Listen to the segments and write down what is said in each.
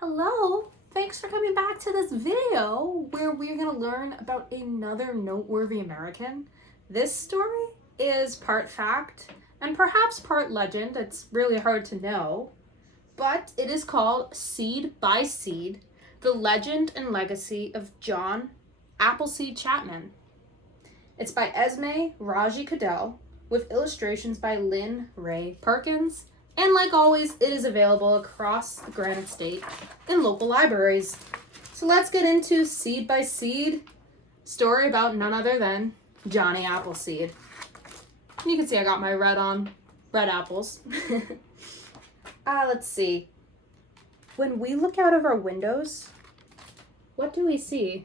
Hello! Thanks for coming back to this video where we're going to learn about another noteworthy American. This story is part fact and perhaps part legend. It's really hard to know, but it is called Seed by Seed, The Legend and Legacy of John Appleseed Chapman. It's by Esmé Codell with illustrations by Lynne Perkins. And like always, it is available across the Granite State in local libraries. So let's get into Seed by Seed, story about none other than Johnny Appleseed. You can see I got my red on, red apples. Let's see. When we look out of our windows, what do we see?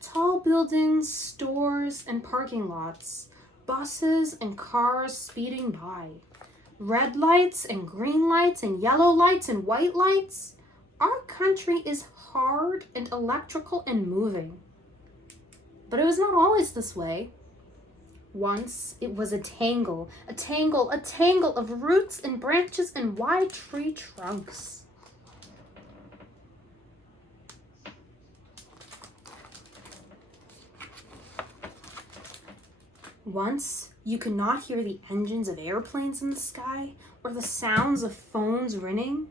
Tall buildings, stores, and parking lots, buses and cars speeding by, red lights and green lights and yellow lights and white lights. Our country is hard and electrical and moving. But it was not always this way. Once it was a tangle of roots and branches and wide tree trunks. Once, you could not hear the engines of airplanes in the sky or the sounds of phones ringing.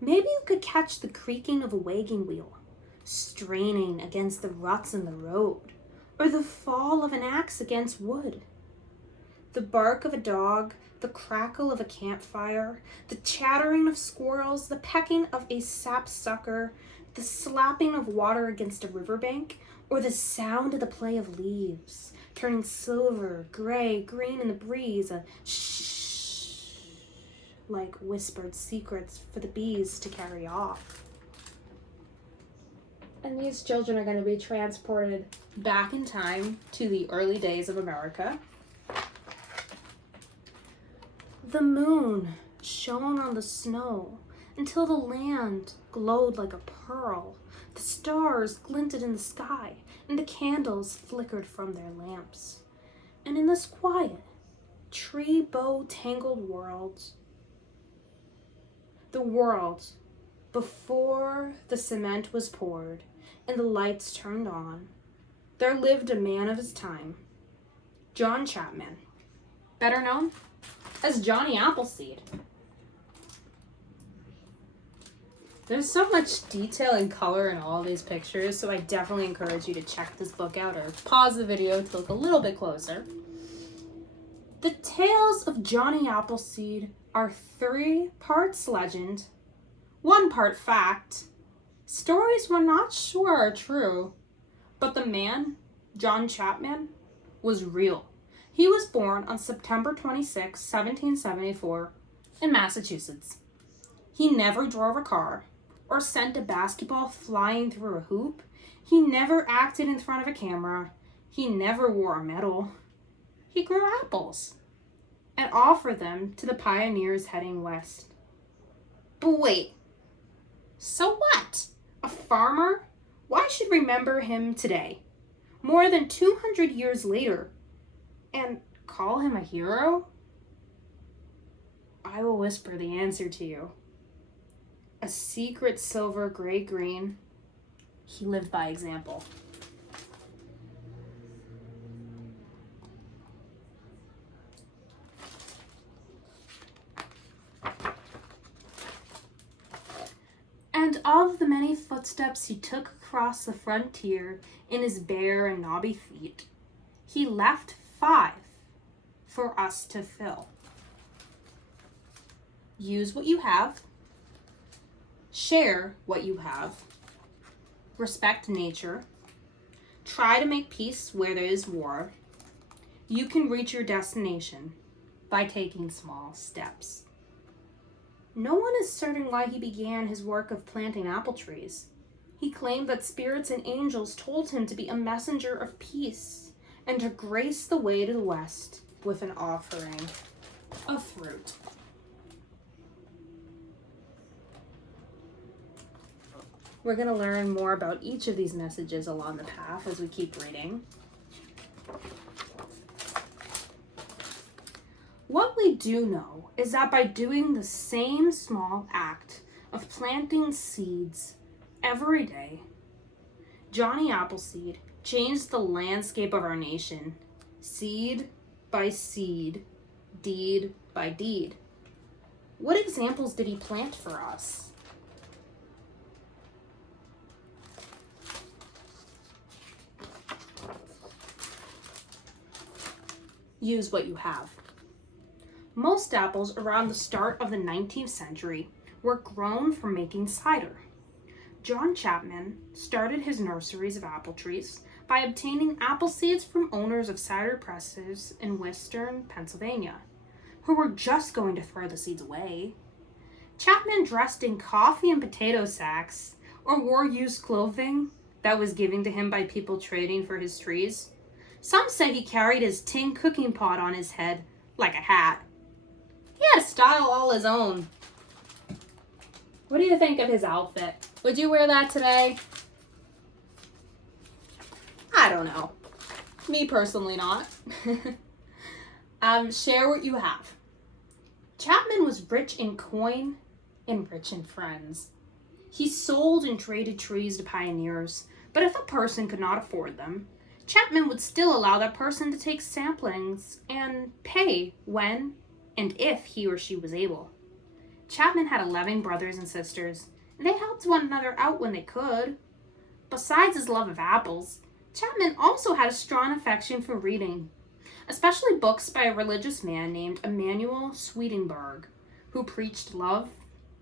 Maybe you could catch the creaking of a wagon wheel, straining against the ruts in the road, or the fall of an axe against wood. The bark of a dog, the crackle of a campfire, the chattering of squirrels, the pecking of a sapsucker, the slapping of water against a riverbank, or the sound of the play of leaves, turning silver, gray, green in the breeze, a shh, like whispered secrets for the bees to carry off. And these children are going to be transported back in time to the early days of America. The moon shone on the snow until the land glowed like a pearl. The stars glinted in the sky, and the candles flickered from their lamps. And in this quiet, tree-bough-tangled world, the world before the cement was poured and the lights turned on, there lived a man of his time, John Chapman, better known as Johnny Appleseed. There's so much detail and color in all of these pictures, so I definitely encourage you to check this book out or pause the video to look a little bit closer. The tales of Johnny Appleseed are 3 parts legend, 1 part fact. Stories we're not sure are true, but the man, John Chapman, was real. He was born on September 26, 1774, in Massachusetts. He never drove a car or sent a basketball flying through a hoop. He never acted in front of a camera. He never wore a medal. He grew apples and offered them to the pioneers heading west. But wait, so what? A farmer? Why should we remember him today, more than 200 years later, and call him a hero? I will whisper the answer to you. A secret silver gray-green, he lived by example. And of the many footsteps he took across the frontier in his bare and knobby feet, he left 5 for us to fill. Use what you have. Share what you have. Respect nature. Try to make peace where there is war. You can reach your destination by taking small steps. No one is certain why he began his work of planting apple trees. He claimed that spirits and angels told him to be a messenger of peace and to grace the way to the west with an offering of fruit. We're going to learn more about each of these messages along the path as we keep reading. What we do know is that by doing the same small act of planting seeds every day, Johnny Appleseed changed the landscape of our nation, seed by seed, deed by deed. What examples did he plant for us? Use what you have. Most apples around the start of the 19th century were grown for making cider. John Chapman started his nurseries of apple trees by obtaining apple seeds from owners of cider presses in western Pennsylvania, who were just going to throw the seeds away. Chapman dressed in coffee and potato sacks or wore used clothing that was given to him by people trading for his trees. Some say he carried his tin cooking pot on his head like a hat. He had a style all his own. What do you think of his outfit? Would you wear that today? I don't know. Me personally not. Share what you have. Chapman was rich in coin and rich in friends. He sold and traded trees to pioneers, but if a person could not afford them, Chapman would still allow that person to take samplings and pay when and if he or she was able. Chapman had 11 brothers and sisters, and they helped one another out when they could. Besides his love of apples, Chapman also had a strong affection for reading, especially books by a religious man named Emanuel Swedenborg, who preached love,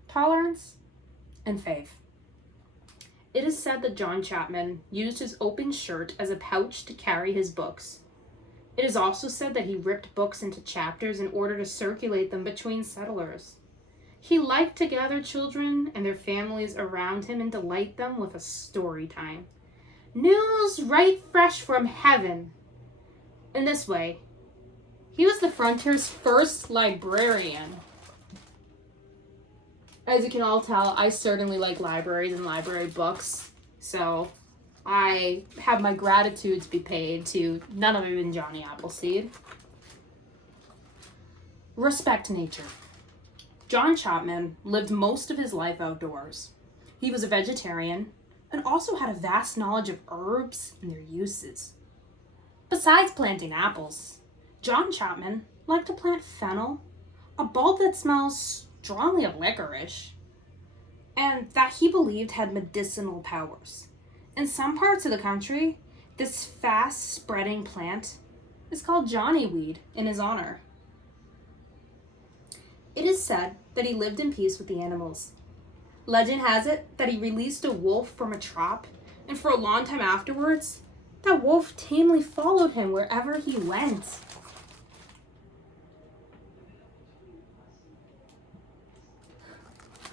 tolerance, and faith. It is said that John Chapman used his open shirt as a pouch to carry his books. It is also said that he ripped books into chapters in order to circulate them between settlers. He liked to gather children and their families around him and delight them with a story time. News right fresh from heaven. In this way, he was the frontier's first librarian. As you can all tell, I certainly like libraries and library books, so I have my gratitude to be paid to none other than Johnny Appleseed. Respect nature. John Chapman lived most of his life outdoors. He was a vegetarian and also had a vast knowledge of herbs and their uses. Besides planting apples, John Chapman liked to plant fennel, a bulb that smells strongly of licorice, and that he believed had medicinal powers. In some parts of the country, this fast-spreading plant is called Johnny weed in his honor. It is said that he lived in peace with the animals. Legend has it that he released a wolf from a trap, and for a long time afterwards, that wolf tamely followed him wherever he went.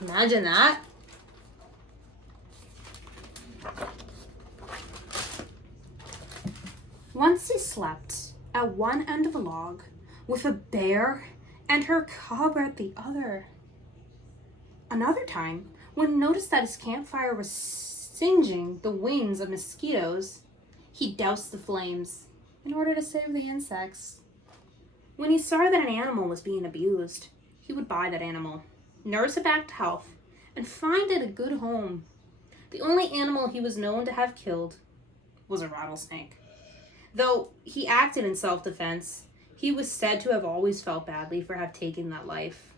Imagine that. Once he slept at one end of a log with a bear and her cub at the other. Another time, when he noticed that his campfire was singeing the wings of mosquitoes, he doused the flames in order to save the insects. When he saw that an animal was being abused, he would buy that animal, nurse it back to health, and find it a good home. The only animal he was known to have killed was a rattlesnake. Though he acted in self-defense, he was said to have always felt badly for having taken that life.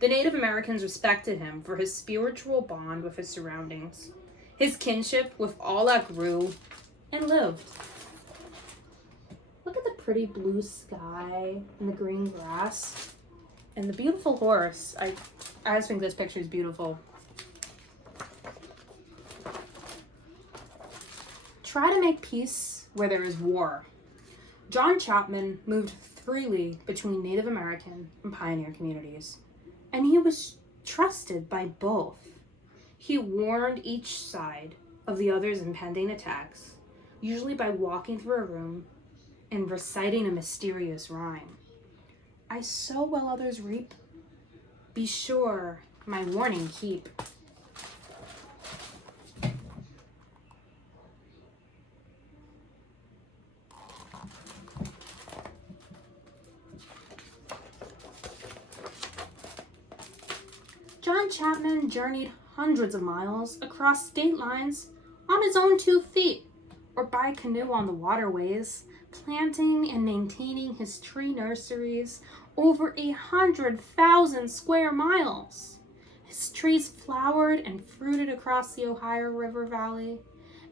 The Native Americans respected him for his spiritual bond with his surroundings, his kinship with all that grew and lived. Look at the pretty blue sky and the green grass and the beautiful horse. I just think this picture is beautiful. Try to make peace where there is war. John Chapman moved freely between Native American and pioneer communities, and he was trusted by both. He warned each side of the other's impending attacks, usually by walking through a room and reciting a mysterious rhyme. I sow while others reap. Be sure my warning keep. John Chapman journeyed hundreds of miles across state lines on his own 2 feet, or by canoe on the waterways, planting and maintaining his tree nurseries over 100,000 square miles. His trees flowered and fruited across the Ohio River Valley,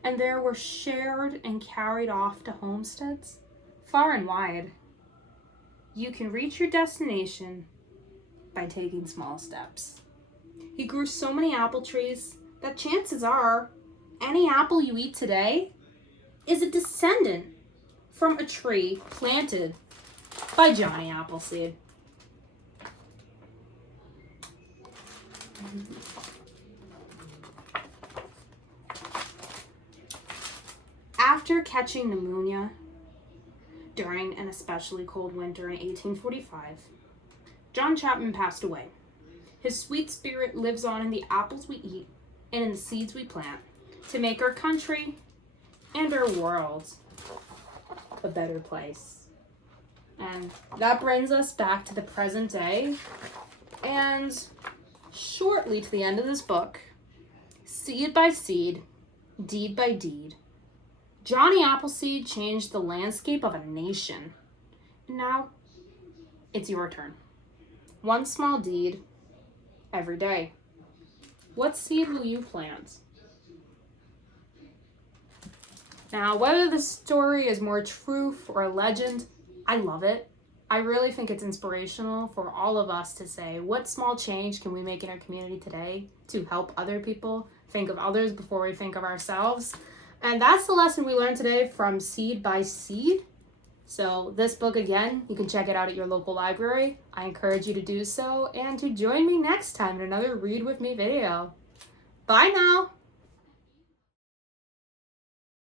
and there were shared and carried off to homesteads far and wide. You can reach your destination by taking small steps. He grew so many apple trees that chances are any apple you eat today is a descendant from a tree planted by Johnny Appleseed. After catching pneumonia during an especially cold winter in 1845, John Chapman passed away. His sweet spirit lives on in the apples we eat and in the seeds we plant to make our country and our world a better place. And that brings us back to the present day and shortly to the end of this book. Seed by seed, deed by deed, Johnny Appleseed changed the landscape of a nation. Now, it's your turn. One small deed every day. What seed will you plant? Now, whether the story is more truth or a legend, I love it. I really think it's inspirational for all of us to say, what small change can we make in our community today to help other people think of others before we think of ourselves? And that's the lesson we learned today from Seed by Seed. So this book, again, you can check it out at your local library. I encourage you to do so and to join me next time in another Read With Me video. Bye now!